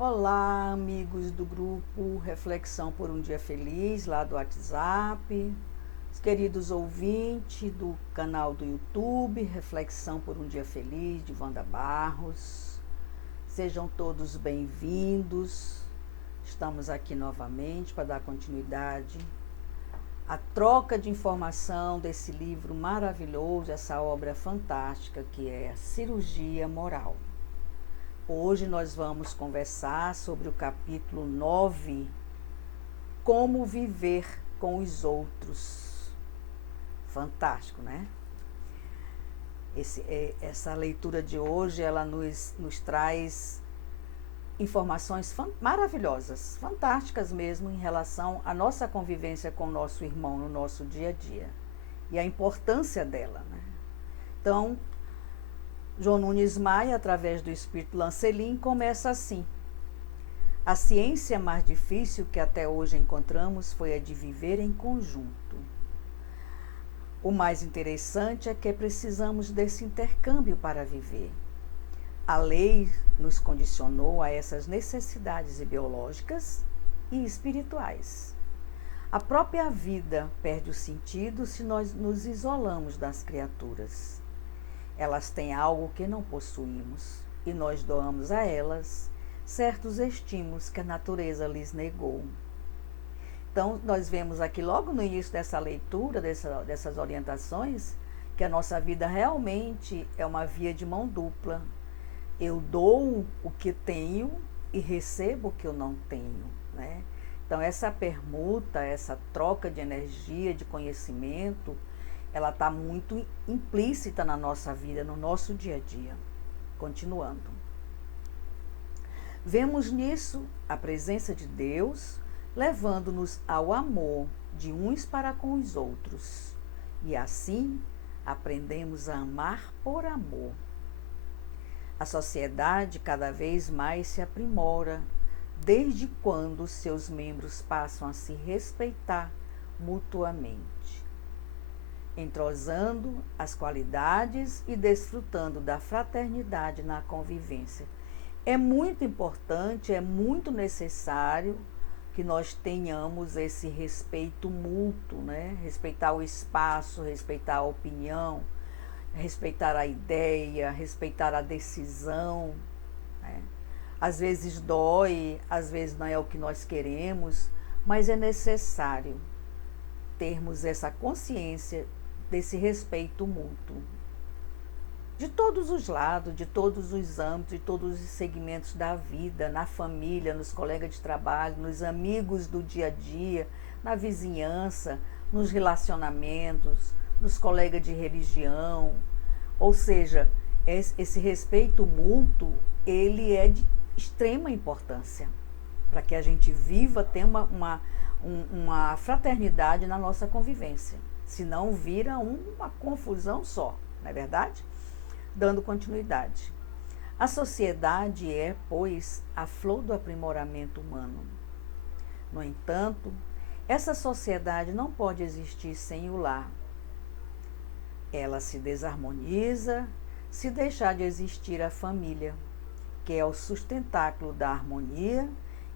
Olá, amigos do grupo Reflexão por um Dia Feliz, lá do WhatsApp, os queridos ouvintes do canal do YouTube, Reflexão por um Dia Feliz, de Wanda Barros. Sejam todos bem-vindos. Estamos aqui novamente para dar continuidade à troca de informação desse livro maravilhoso, essa obra fantástica que é a Cirurgia Moral. Hoje nós vamos conversar sobre o capítulo 9, Como Viver com os Outros. Fantástico, né? Essa leitura de hoje, ela nos traz informações maravilhosas, fantásticas mesmo, em relação à nossa convivência com o nosso irmão no nosso dia a dia. E a importância dela, né? Então, João Nunes Maia, através do Espírito Lancelin, começa assim: a ciência mais difícil que até hoje encontramos foi a de viver em conjunto. O mais interessante é que precisamos desse intercâmbio para viver. A lei nos condicionou a essas necessidades biológicas e espirituais. A própria vida perde o sentido se nós nos isolamos das criaturas. Elas têm algo que não possuímos e nós doamos a elas certos estímulos que a natureza lhes negou. Então, nós vemos aqui logo no início dessa leitura, dessas orientações, que a nossa vida realmente é uma via de mão dupla. Eu dou o que tenho e recebo o que eu não tenho, né? Então, essa permuta, essa troca de energia, de conhecimento, ela está muito implícita na nossa vida, no nosso dia a dia. Continuando. Vemos nisso a presença de Deus, levando-nos ao amor de uns para com os outros. E assim, aprendemos a amar por amor. A sociedade cada vez mais se aprimora, desde quando seus membros passam a se respeitar mutuamente, entrosando as qualidades e desfrutando da fraternidade na convivência. É muito importante, é muito necessário que nós tenhamos esse respeito mútuo, né? Respeitar o espaço, respeitar a opinião, respeitar a ideia, respeitar a decisão, né? Às vezes dói, às vezes não é o que nós queremos, mas é necessário termos essa consciência desse respeito mútuo. De todos os lados, de todos os âmbitos, de todos os segmentos da vida, na família, nos colegas de trabalho, nos amigos do dia a dia, na vizinhança, nos relacionamentos, nos colegas de religião. Ou seja, esse respeito mútuo, ele é de extrema importância para que a gente viva, tenha uma fraternidade na nossa convivência. Senão vira uma confusão só, não é verdade? Dando continuidade. A sociedade é, pois, a flor do aprimoramento humano. No entanto, essa sociedade não pode existir sem o lar. Ela se desarmoniza se deixar de existir a família, que é o sustentáculo da harmonia,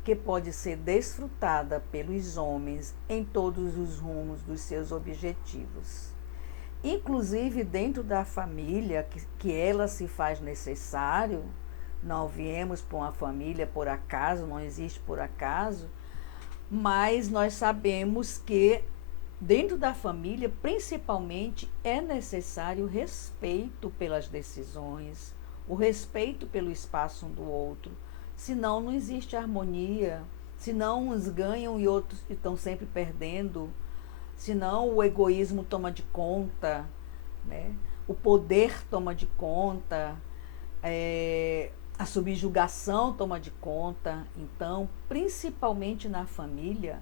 que pode ser desfrutada pelos homens em todos os rumos dos seus objetivos. Inclusive dentro da família, que ela se faz necessário, não viemos para uma família por acaso, não existe por acaso, mas nós sabemos que dentro da família, principalmente, é necessário o respeito pelas decisões, o respeito pelo espaço um do outro, senão não existe harmonia, senão uns ganham e outros estão sempre perdendo, senão o egoísmo toma de conta, né? O poder toma de conta, a subjugação toma de conta. Então, principalmente na família,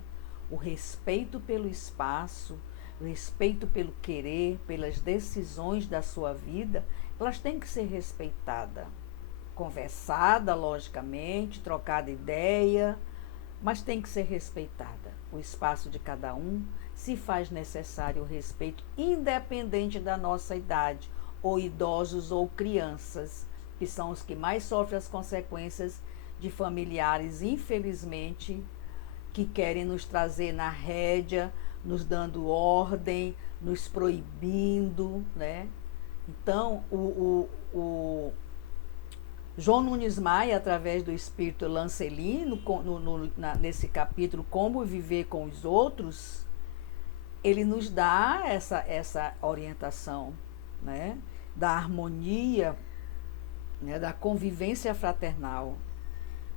o respeito pelo espaço, o respeito pelo querer, pelas decisões da sua vida, elas têm que ser respeitadas. Conversada, logicamente, trocada ideia, mas tem que ser respeitada. O espaço de cada um, se faz necessário o respeito, independente da nossa idade, ou idosos ou crianças, que são os que mais sofrem as consequências de familiares, infelizmente, que querem nos trazer na rédea, nos dando ordem, nos proibindo, né? Então, o João Nunes Maia, através do espírito Lancelin, nesse capítulo Como Viver com os Outros, ele nos dá essa orientação, né? Da harmonia, né? Da convivência fraternal.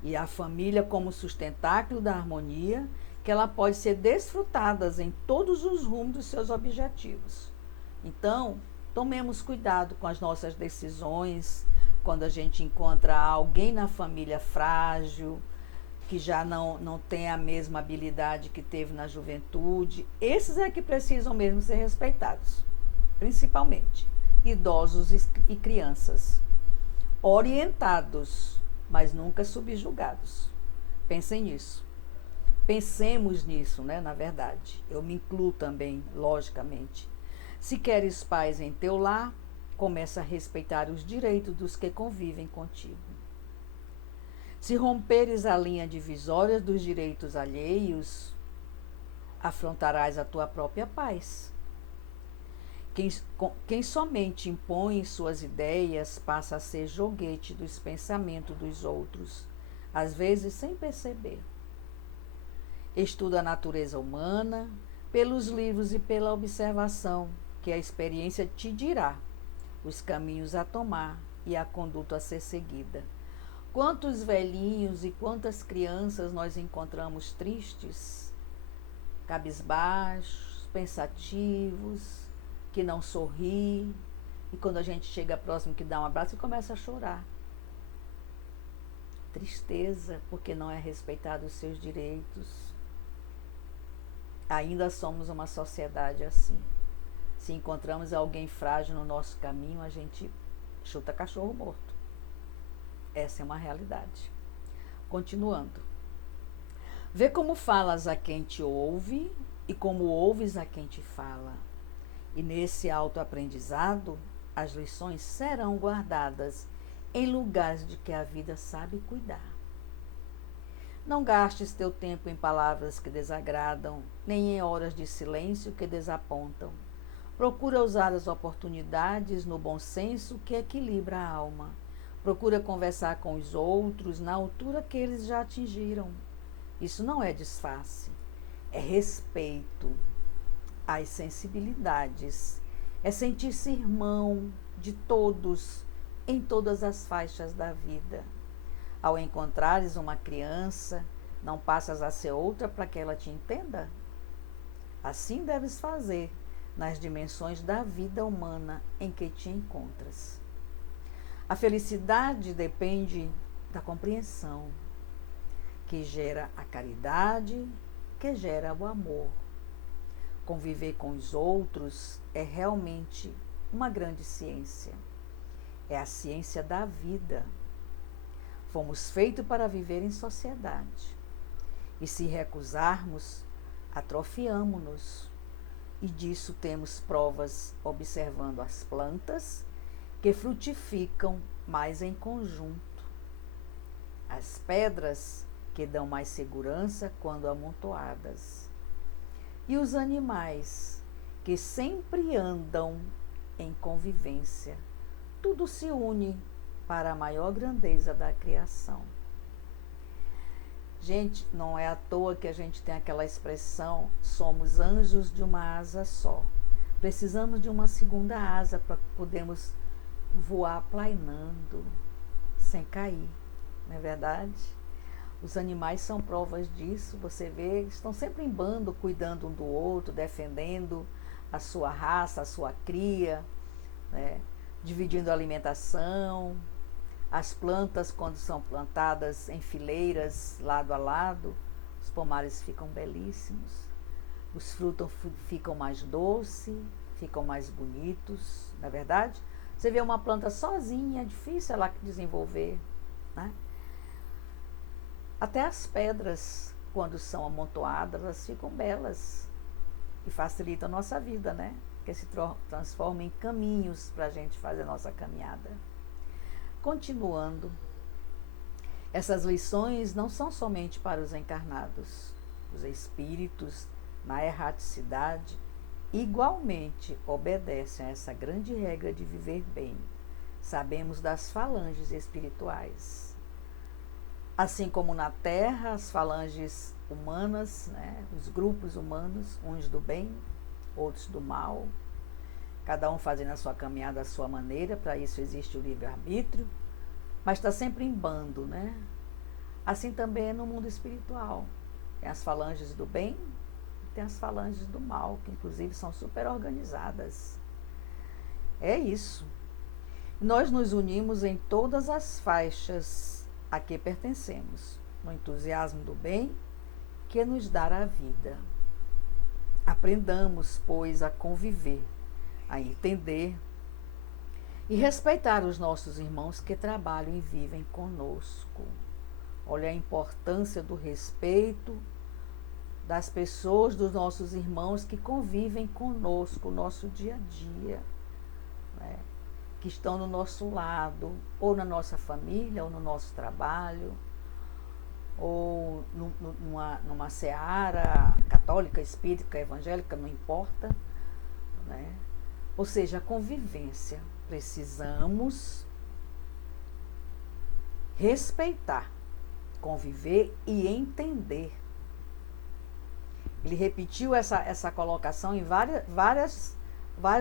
E a família como sustentáculo da harmonia, que ela pode ser desfrutada em todos os rumos dos seus objetivos. Então, tomemos cuidado com as nossas decisões, quando a gente encontra alguém na família frágil, que já não tem a mesma habilidade que teve na juventude. Esses é que precisam mesmo ser respeitados, principalmente idosos e crianças, orientados, mas nunca subjugados. Pensem nisso. Pensemos nisso, né? Na verdade, eu me incluo também, logicamente. Se queres paz em teu lar, começa a respeitar os direitos dos que convivem contigo. Se romperes a linha divisória dos direitos alheios, afrontarás a tua própria paz. Quem somente impõe suas ideias passa a ser joguete dos pensamentos dos outros, às vezes sem perceber. Estuda a natureza humana pelos livros e pela observação, que a experiência te dirá os caminhos a tomar e a conduta a ser seguida. Quantos velhinhos e quantas crianças nós encontramos tristes, cabisbaixos, pensativos, que não sorri, e quando a gente chega próximo que dá um abraço, começa a chorar. Tristeza, porque não é respeitado os seus direitos. Ainda somos uma sociedade assim. Se encontramos alguém frágil no nosso caminho, a gente chuta cachorro morto. Essa é uma realidade. Continuando. Vê como falas a quem te ouve e como ouves a quem te fala. E nesse autoaprendizado, as lições serão guardadas em lugares de que a vida sabe cuidar. Não gastes teu tempo em palavras que desagradam, nem em horas de silêncio que desapontam. Procura usar as oportunidades no bom senso que equilibra a alma. Procura conversar com os outros na altura que eles já atingiram. Isso não é disfarce, é respeito às sensibilidades, é sentir-se irmão de todos em todas as faixas da vida. Ao encontrares uma criança, não passas a ser outra para que ela te entenda? Assim deves fazer nas dimensões da vida humana em que te encontras. A felicidade depende da compreensão, que gera a caridade, que gera o amor. Conviver com os outros é realmente uma grande ciência. É a ciência da vida. Fomos feitos para viver em sociedade. E se recusarmos, atrofiamo-nos. E disso temos provas observando as plantas que frutificam mais em conjunto. As pedras que dão mais segurança quando amontoadas. E os animais que sempre andam em convivência. Tudo se une para a maior grandeza da criação. Gente, não é à toa que a gente tem aquela expressão, somos anjos de uma asa só. Precisamos de uma segunda asa para podermos voar plainando, sem cair, não é verdade? Os animais são provas disso, você vê, estão sempre em bando, cuidando um do outro, defendendo a sua raça, a sua cria, né? Dividindo a alimentação. As plantas, quando são plantadas em fileiras, lado a lado, os pomares ficam belíssimos, os frutos ficam mais doces, ficam mais bonitos, não é verdade? Você vê uma planta sozinha, é difícil ela desenvolver, né? Até as pedras, quando são amontoadas, elas ficam belas e facilitam a nossa vida, né? Porque se transformam em caminhos para a gente fazer a nossa caminhada. Continuando, Essas lições não são somente para os encarnados. Os espíritos, na erraticidade, igualmente obedecem a essa grande regra de viver bem. Sabemos das falanges espirituais. Assim como na Terra, as falanges humanas, né, os grupos humanos, uns do bem, outros do mal, cada um fazendo a sua caminhada à sua maneira, para isso existe o livre-arbítrio, mas está sempre em bando, né? Assim também é no mundo espiritual. Tem as falanges do bem e tem as falanges do mal, que inclusive são super organizadas. É isso. Nós nos unimos em todas as faixas a que pertencemos, no entusiasmo do bem que nos dará a vida. Aprendamos, pois, a conviver, a entender e respeitar os nossos irmãos que trabalham e vivem conosco. Olha a importância do respeito das pessoas, dos nossos irmãos que convivem conosco, no nosso dia a dia, né? Que estão do nosso lado, ou na nossa família, ou no nosso trabalho, ou numa seara católica, espírita, evangélica, não importa, né? Ou seja, a convivência. Precisamos respeitar, conviver e entender. Ele repetiu essa colocação em vários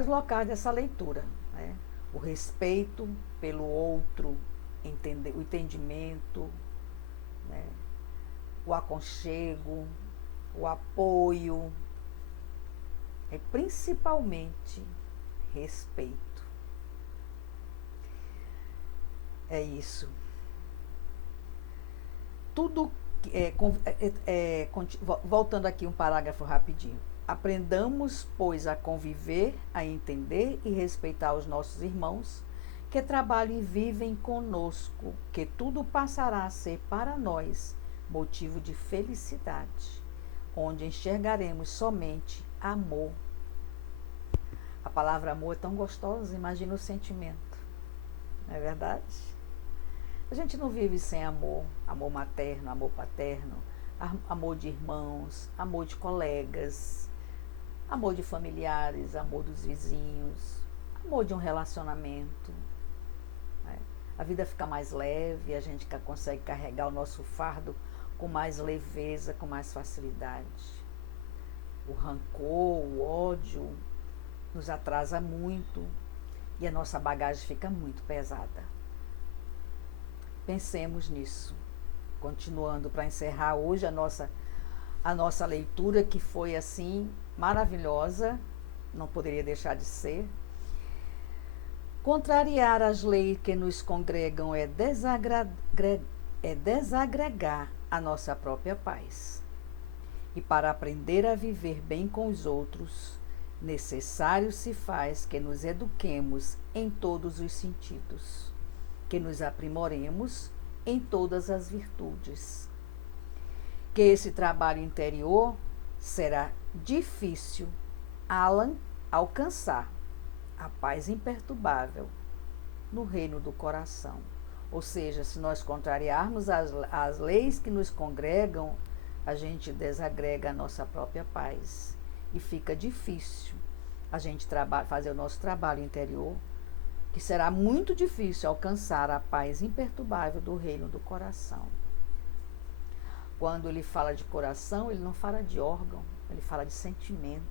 locais dessa leitura, né? O respeito pelo outro, o entendimento, né? O aconchego, o apoio, e principalmente respeito. É isso. Tudo, voltando aqui um parágrafo rapidinho. Aprendamos, pois, a conviver, a entender e respeitar os nossos irmãos que trabalham e vivem conosco, que tudo passará a ser para nós motivo de felicidade, onde enxergaremos somente amor. A palavra amor é tão gostosa, imagina o sentimento, não é verdade? A gente não vive sem amor, amor materno, amor paterno, amor de irmãos, amor de colegas, amor de familiares, amor dos vizinhos, amor de um relacionamento. Né? A vida fica mais leve, a gente consegue carregar o nosso fardo com mais leveza, com mais facilidade. O rancor, o ódio nos atrasa muito e a nossa bagagem fica muito pesada. Pensemos nisso. Continuando para encerrar hoje a nossa leitura, que foi assim maravilhosa, não poderia deixar de ser. Contrariar as leis que nos congregam é desagregar a nossa própria paz. E para aprender a viver bem com os outros, necessário se faz que nos eduquemos em todos os sentidos, que nos aprimoremos em todas as virtudes. Que esse trabalho interior será difícil alcançar a paz imperturbável no reino do coração. Ou seja, se nós contrariarmos as leis que nos congregam, a gente desagrega a nossa própria paz. E fica difícil a gente fazer o nosso trabalho interior, que será muito difícil alcançar a paz imperturbável do reino do coração. Quando ele fala de coração, ele não fala de órgão, ele fala de sentimento.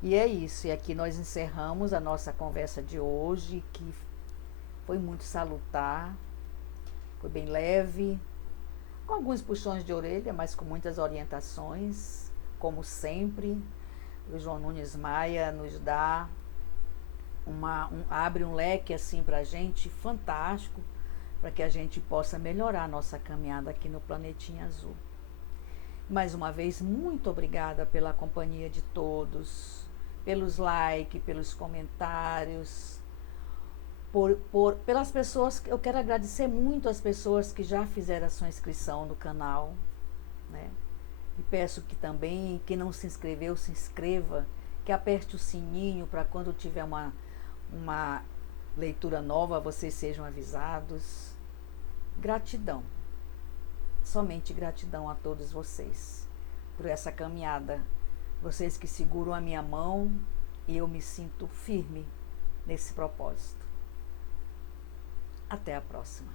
E é isso, e aqui nós encerramos a nossa conversa de hoje, que foi muito salutar, foi bem leve, com alguns puxões de orelha, mas com muitas orientações, como sempre. O João Nunes Maia nos dá abre um leque assim para a gente fantástico, para que a gente possa melhorar a nossa caminhada aqui no planetinha azul. Mais uma vez, muito obrigada pela companhia de todos, pelos likes, pelos comentários, pelas pessoas. Eu quero agradecer muito as pessoas que já fizeram a sua inscrição no canal, né? E peço que também, quem não se inscreveu, se inscreva, que aperte o sininho para quando tiver uma leitura nova, vocês sejam avisados. Gratidão, somente gratidão a todos vocês por essa caminhada, vocês que seguram a minha mão e eu me sinto firme nesse propósito. Até a próxima.